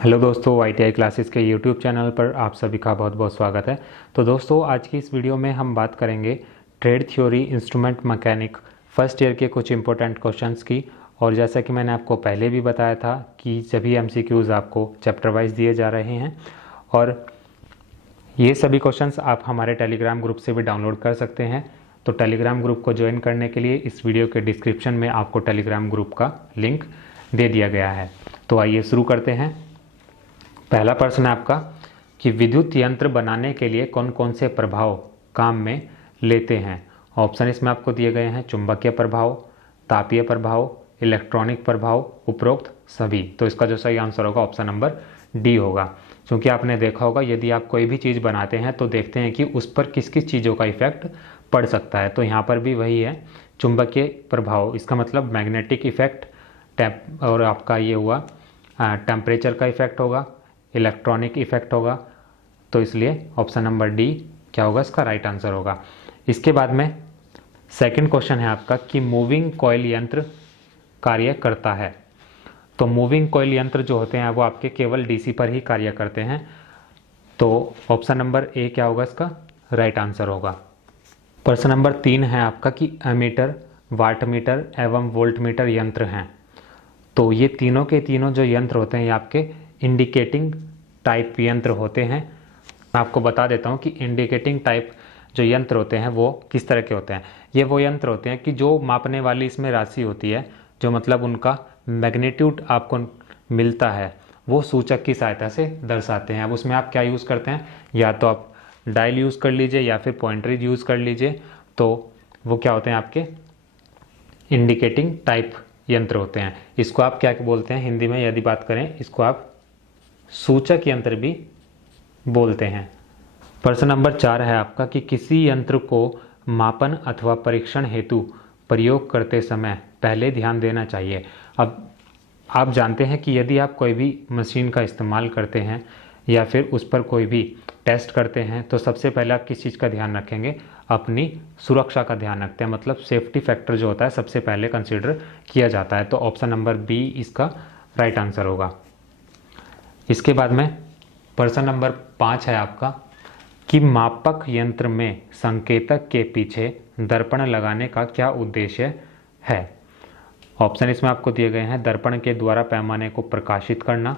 Hello दोस्तों, ITI classes के YouTube channel पर आप सभी का बहुत बहुत स्वागत है। तो दोस्तों, आज की इस वीडियो में हम बात करेंगे trade theory instrument mechanic first year के कुछ इंपॉर्टेंट क्वेश्चंस की। और जैसा कि मैंने आपको पहले भी बताया था कि सभी MCQs आपको चैप्टर वाइज दिए जा रहे हैं और ये सभी क्वेश्चंस आप हमारे टेलीग्राम ग्रुप से भी डाउनलोड कर सकते हैं। तो टेलीग्राम ग्रुप को ज्वाइन करने के लिए इस वीडियो के डिस्क्रिप्शन में आपको टेलीग्राम ग्रुप का लिंक दे दिया गया है। तो आइए शुरू करते हैं। पहला प्रश्न है आपका कि विद्युत यंत्र बनाने के लिए कौन कौन से प्रभाव काम में लेते हैं। ऑप्शन इसमें आपको दिए गए हैं: चुंबकीय प्रभाव, तापीय प्रभाव, इलेक्ट्रॉनिक प्रभाव, उपरोक्त सभी। तो इसका जो सही आंसर होगा ऑप्शन नंबर डी होगा। क्योंकि आपने देखा होगा यदि आप कोई भी चीज़ बनाते हैं तो देखते हैं कि उस पर किस किस चीज़ों का इफेक्ट पड़ सकता है। तो यहाँ पर भी वही है, चुंबकीय प्रभाव, इसका मतलब मैग्नेटिक इफेक्ट, और आपका ये हुआ टेम्परेचर का इफेक्ट होगा, इलेक्ट्रॉनिक इफेक्ट होगा। तो इसलिए ऑप्शन नंबर डी क्या होगा, इसका राइट आंसर होगा। इसके बाद में सेकंड क्वेश्चन है आपका कि मूविंग कॉइल यंत्र कार्य करता है। तो मूविंग कॉइल यंत्र जो होते हैं वो आपके केवल DC पर ही कार्य करते हैं। तो ऑप्शन नंबर ए क्या होगा, इसका राइट आंसर होगा। प्रश्न नंबर 3 है आपका कि एमीटर, वाटमीटर एवं वोल्टमीटर यंत्र हैं। तो ये तीनों के तीनों जो यंत्र होते हैं ये आपके इंडिकेटिंग टाइप यंत्र होते हैं। मैं आपको बता देता हूँ कि इंडिकेटिंग टाइप जो यंत्र होते हैं वो किस तरह के होते हैं। ये वो यंत्र होते हैं कि जो मापने वाली इसमें राशि होती है, जो मतलब उनका मैग्नीट्यूड आपको मिलता है, वो सूचक की सहायता से दर्शाते हैं। अब उसमें आप क्या यूज़ करते हैं, या तो आप डायल यूज़ कर लीजिए या फिर पॉइंटर यूज़ कर लीजिए। तो वो क्या होते हैं, आपके इंडिकेटिंग टाइप यंत्र होते हैं। इसको आप क्या बोलते हैं हिंदी में यदि बात करें, इसको आप सूचक यंत्र भी बोलते हैं। प्रश्न नंबर 4 है आपका कि किसी यंत्र को मापन अथवा परीक्षण हेतु प्रयोग करते समय पहले ध्यान देना चाहिए। अब आप जानते हैं कि यदि आप कोई भी मशीन का इस्तेमाल करते हैं या फिर उस पर कोई भी टेस्ट करते हैं तो सबसे पहले आप किस चीज़ का ध्यान रखेंगे, अपनी सुरक्षा का ध्यान रखते हैं। मतलब सेफ्टी फैक्टर जो होता है सबसे पहले कंसीडर किया जाता है। तो ऑप्शन नंबर बी इसका राइट आंसर होगा। इसके बाद में प्रश्न नंबर 5 है आपका कि मापक यंत्र में संकेतक के पीछे दर्पण लगाने का क्या उद्देश्य है। ऑप्शन इसमें आपको दिए गए हैं: दर्पण के द्वारा पैमाने को प्रकाशित करना।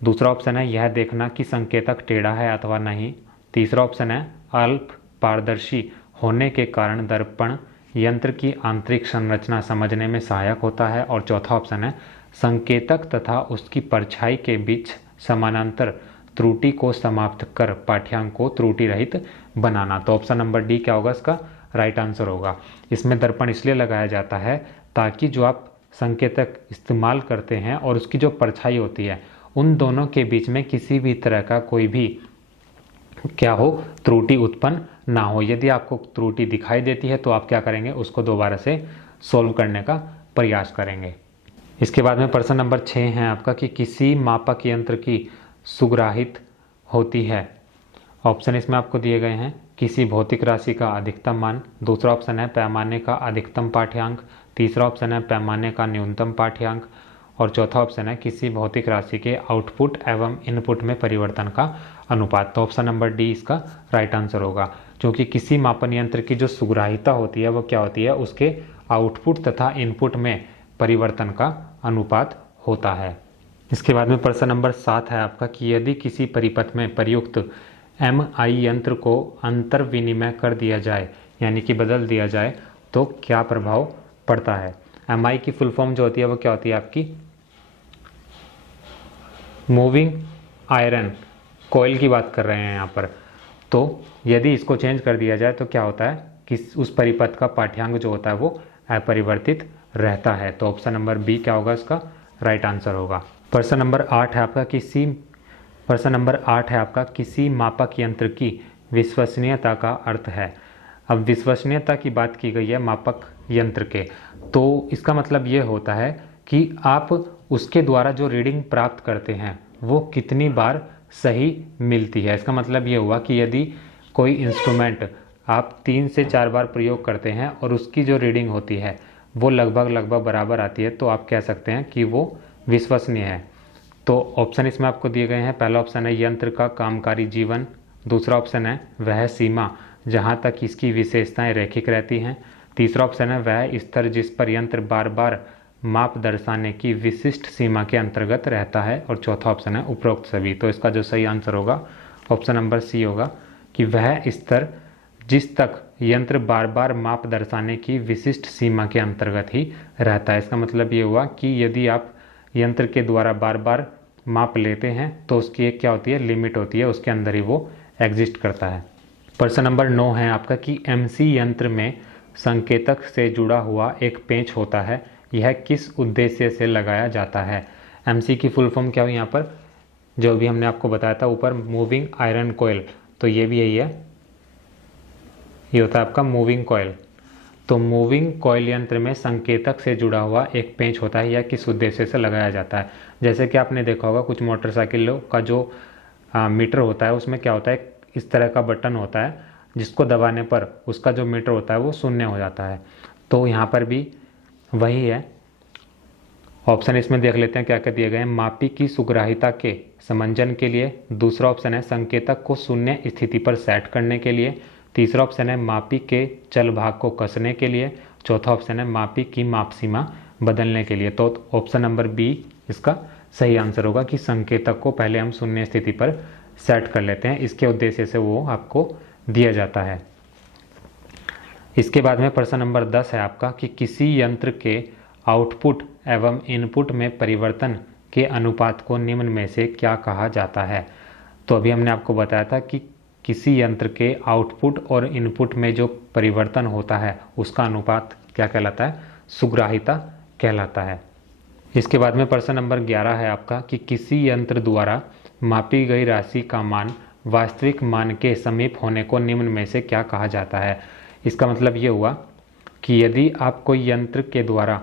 दूसरा ऑप्शन है यह देखना कि संकेतक टेढ़ा है अथवा नहीं। तीसरा ऑप्शन है अल्प पारदर्शी होने के कारण दर्पण यंत्र की आंतरिक संरचना समझने में सहायक होता है। और चौथा ऑप्शन है संकेतक तथा उसकी परछाई के बीच समानांतर त्रुटि को समाप्त कर पाठ्यांक को त्रुटि रहित बनाना। तो ऑप्शन नंबर डी क्या होगा, इसका राइट आंसर होगा। इसमें दर्पण इसलिए लगाया जाता है ताकि जो आप संकेतक इस्तेमाल करते हैं और उसकी जो परछाई होती है उन दोनों के बीच में किसी भी तरह का कोई भी क्या हो, त्रुटि उत्पन्न ना हो। यदि आपको त्रुटि दिखाई देती है तो आप क्या करेंगे, उसको दोबारा से सॉल्व करने का प्रयास करेंगे। इसके बाद में प्रश्न नंबर 6 है आपका कि किसी मापक यंत्र की सुग्राहित होती है। ऑप्शन इसमें आपको दिए गए हैं: किसी भौतिक राशि का अधिकतम मान। दूसरा ऑप्शन है पैमाने का अधिकतम पाठ्यांक। तीसरा ऑप्शन है पैमाने का न्यूनतम पाठ्यांक। और चौथा ऑप्शन है किसी भौतिक राशि के आउटपुट एवं इनपुट में परिवर्तन का अनुपात। तो ऑप्शन नंबर डी इसका राइट आंसर होगा। क्योंकि किसी मापन यंत्र की जो सुग्राहिता होती है वो क्या होती है, उसके आउटपुट तथा इनपुट में परिवर्तन का अनुपात होता है। इसके बाद में प्रश्न नंबर 7 है आपका कि यदि किसी परिपथ में प्रयुक्त MI यंत्र को अंतर विनिमय कर दिया जाए, यानी कि बदल दिया जाए, तो क्या प्रभाव पड़ता है। MI की फुल फॉर्म जो होती है वो क्या होती है, आपकी मूविंग आयरन कॉइल की बात कर रहे हैं यहाँ पर। तो यदि इसको चेंज कर दिया जाए तो क्या होता है कि उस परिपथ का पाठ्यांक जो होता है वो अपरिवर्तित रहता है। तो ऑप्शन नंबर बी क्या होगा, इसका राइट आंसर होगा। प्रश्न नंबर 8 है आपका किसी मापक यंत्र की विश्वसनीयता का अर्थ है। अब विश्वसनीयता की बात की गई है मापक यंत्र के, तो इसका मतलब ये होता है कि आप उसके द्वारा जो रीडिंग प्राप्त करते हैं वो कितनी बार सही मिलती है। इसका मतलब ये हुआ कि यदि कोई इंस्ट्रूमेंट आप 3 से 4 बार प्रयोग करते हैं और उसकी जो रीडिंग होती है वो लगभग बराबर आती है, तो आप कह सकते हैं कि वो विश्वसनीय है। तो ऑप्शन इसमें आपको दिए गए हैं। पहला ऑप्शन है यंत्र का कामकारी जीवन, दूसरा ऑप्शन है वह सीमा जहाँ तक इसकी विशेषताएं रैखिक रहती हैं, तीसरा ऑप्शन है वह स्तर जिस पर यंत्र बार बार माप दर्शाने की विशिष्ट सीमा के अंतर्गत रहता है, और चौथा ऑप्शन है उपरोक्त सभी। तो इसका जो सही आंसर होगा ऑप्शन नंबर सी होगा कि वह स्तर जिस तक यंत्र बार बार माप दर्शाने की विशिष्ट सीमा के अंतर्गत ही रहता है। इसका मतलब ये हुआ कि यदि आप यंत्र के द्वारा बार बार माप लेते हैं तो उसकी एक क्या होती है, लिमिट होती है, उसके अंदर ही वो एग्जिस्ट करता है। प्रश्न नंबर 9 है आपका कि एमसी यंत्र में संकेतक से जुड़ा हुआ एक पेंच होता है, यह किस उद्देश्य से लगाया जाता है। एमसी की फुल फॉर्म क्या हुई यहाँ पर, जो भी हमने आपको बताया था ऊपर, मूविंग आयरन कोयल, तो ये भी यही है, ये होता है आपका मूविंग कॉयल। तो मूविंग कॉयल यंत्र में संकेतक से जुड़ा हुआ एक पेंच होता है, यह किस उद्देश्य से लगाया जाता है। जैसे कि आपने देखा होगा कुछ मोटरसाइकिलों का जो मीटर होता है उसमें क्या होता है, इस तरह का बटन होता है जिसको दबाने पर उसका जो मीटर होता है वो शून्य हो जाता है। तो यहाँ पर भी वही है। ऑप्शन इसमें देख लेते हैं क्या क्या दिए गए हैं। मापी की सुग्राहिता के समंजन के लिए, दूसरा ऑप्शन है संकेतक को शून्य स्थिति पर सेट करने के लिए, तीसरा ऑप्शन है मापी के चल भाग को कसने के लिए, चौथा ऑप्शन है मापी की माप सीमा बदलने के लिए। तो ऑप्शन नंबर बी इसका सही आंसर होगा कि संकेतक को पहले हम शून्य स्थिति पर सेट कर लेते हैं, इसके उद्देश्य से वो आपको दिया जाता है। इसके बाद में प्रश्न नंबर 10 है आपका कि किसी यंत्र के आउटपुट एवं इनपुट में परिवर्तन के अनुपात को निम्न में से क्या कहा जाता है। तो अभी हमने आपको बताया था कि किसी यंत्र के आउटपुट और इनपुट में जो परिवर्तन होता है उसका अनुपात क्या कहलाता है, सुग्राहिता कहलाता है। इसके बाद में प्रश्न नंबर 11 है आपका कि किसी यंत्र द्वारा मापी गई राशि का मान वास्तविक मान के समीप होने को निम्न में से क्या कहा जाता है। इसका मतलब ये हुआ कि यदि आप कोई यंत्र के द्वारा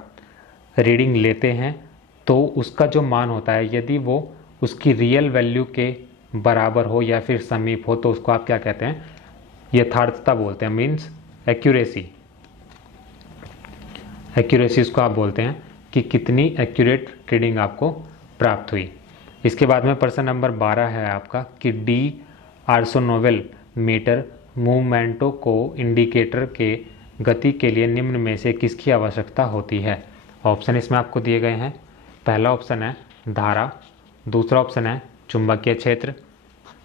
रीडिंग लेते हैं तो उसका जो मान होता है यदि वो उसकी रियल वैल्यू के बराबर हो या फिर समीप हो तो उसको आप क्या कहते हैं, यथार्थता बोलते हैं, मीन्स एक्यूरेसी। एक्यूरेसी उसको आप बोलते हैं कि कितनी एक्यूरेट रीडिंग आपको प्राप्त हुई। इसके बाद में प्रश्न नंबर 12 है आपका कि डी आर्सोनोवेल मीटर मूवमेंटों को इंडिकेटर के गति के लिए निम्न में से किसकी आवश्यकता होती है। ऑप्शन इसमें आपको दिए गए हैं। पहला ऑप्शन है धारा, दूसरा ऑप्शन है चुंबकीय क्षेत्र,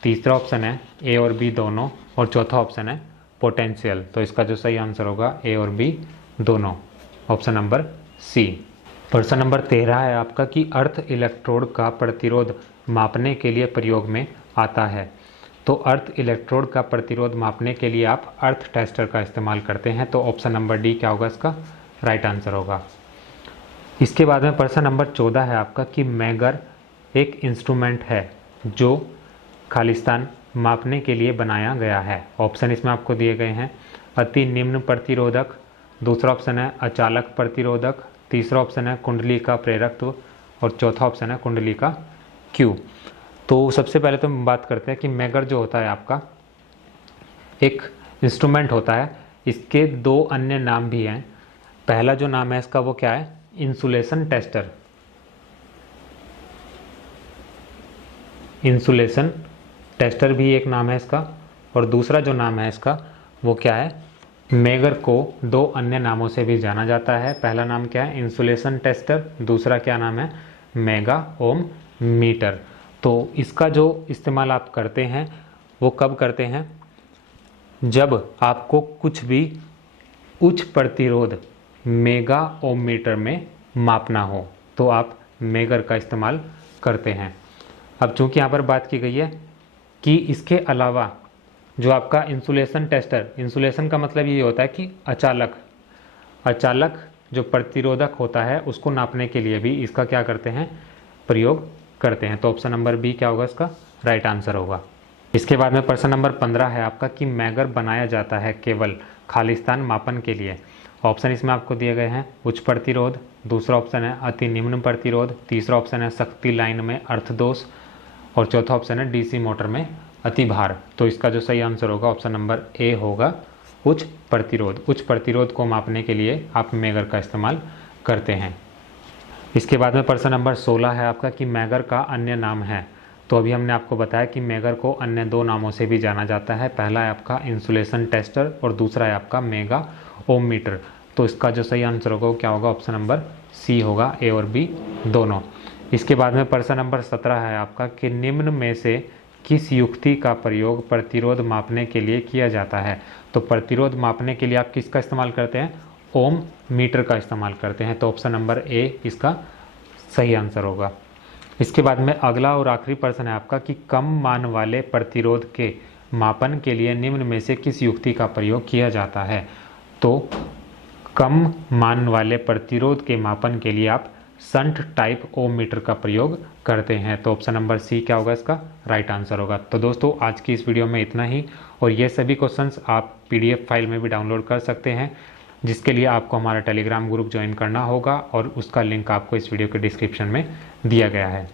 तीसरा ऑप्शन है ए और बी दोनों, और चौथा ऑप्शन है पोटेंशियल। तो इसका जो सही आंसर होगा ए और बी दोनों, ऑप्शन नंबर सी। प्रश्न नंबर 13 है आपका कि अर्थ इलेक्ट्रोड का प्रतिरोध मापने के लिए प्रयोग में आता है। तो अर्थ इलेक्ट्रोड का प्रतिरोध मापने के लिए आप अर्थ टेस्टर का इस्तेमाल करते हैं। तो ऑप्शन नंबर डी क्या होगा, इसका राइट आंसर होगा। इसके बाद में प्रश्न नंबर 14 है आपका कि मैगर एक इंस्ट्रूमेंट है जो खालिस्तान मापने के लिए बनाया गया है। ऑप्शन इसमें आपको दिए गए हैं। अति निम्न प्रतिरोधक, दूसरा ऑप्शन है अचालक प्रतिरोधक, तीसरा ऑप्शन है कुंडली का प्रेरकत्व, और चौथा ऑप्शन है कुंडली का क्यू। तो सबसे पहले तो हम बात करते हैं कि मैगर जो होता है आपका एक इंस्ट्रूमेंट होता है। इसके दो अन्य नाम भी हैं। पहला जो नाम है इसका वो क्या है, इंसुलेशन टेस्टर। इंसुलेशन टेस्टर भी एक नाम है इसका, और दूसरा जो नाम है इसका वो क्या है, मैगर को दो अन्य नामों से भी जाना जाता है। पहला नाम क्या है, इंसुलेशन टेस्टर, दूसरा क्या नाम है, मेगा ओम मीटर। तो इसका जो इस्तेमाल आप करते हैं वो कब करते हैं, जब आपको कुछ भी उच्च प्रतिरोध मेगा ओम मीटर में मापना हो तो आप मैगर का इस्तेमाल करते हैं। अब चूंकि यहाँ पर बात की गई है कि इसके अलावा जो आपका इंसुलेशन टेस्टर, इंसुलेशन का मतलब ये होता है कि अचालक जो प्रतिरोधक होता है उसको नापने के लिए भी इसका क्या करते हैं, प्रयोग करते हैं। तो ऑप्शन नंबर बी क्या होगा, इसका राइट आंसर होगा। इसके बाद में प्रश्न नंबर 15 है आपका कि मैगर बनाया जाता है केवल खालिस्तान मापन के लिए। ऑप्शन इसमें आपको दिए गए हैं। उच्च प्रतिरोध, दूसरा ऑप्शन है अति निम्न प्रतिरोध, तीसरा ऑप्शन है शक्ति लाइन में अर्थ दोष, और चौथा ऑप्शन है डीसी मोटर में अति भार। तो इसका जो सही आंसर होगा ऑप्शन नंबर ए होगा, उच्च प्रतिरोध। उच्च प्रतिरोध को मापने के लिए आप मैगर का इस्तेमाल करते हैं। इसके बाद में प्रश्न नंबर 16 है आपका कि मैगर का अन्य नाम है। तो अभी हमने आपको बताया कि मैगर को अन्य दो नामों से भी जाना जाता है। पहला है आपका इंसुलेशन टेस्टर और दूसरा है आपका मेगा ओम मीटर। तो इसका जो सही आंसर होगा वो क्या होगा, ऑप्शन नंबर सी होगा, ए और बी दोनों। इसके बाद में प्रश्न नंबर 17 है आपका कि निम्न में से किस युक्ति का प्रयोग प्रतिरोध मापने के लिए किया जाता है। तो प्रतिरोध मापने के लिए आप किसका इस्तेमाल करते हैं, ओम मीटर का इस्तेमाल करते हैं। तो ऑप्शन नंबर ए इसका सही आंसर होगा। इसके बाद में अगला और आखिरी प्रश्न है आपका कि कम मान वाले प्रतिरोध के मापन के लिए निम्न में से किस युक्ति का प्रयोग किया जाता है। तो कम मान वाले प्रतिरोध के मापन के लिए आप शंट टाइप ओम मीटर का प्रयोग करते हैं। तो ऑप्शन नंबर सी क्या होगा, इसका राइट आंसर होगा। तो दोस्तों आज की इस वीडियो में इतना ही, और ये सभी क्वेश्चंस आप PDF फाइल में भी डाउनलोड कर सकते हैं, जिसके लिए आपको हमारा टेलीग्राम ग्रुप ज्वाइन करना होगा और उसका लिंक आपको इस वीडियो के डिस्क्रिप्शन में दिया गया है।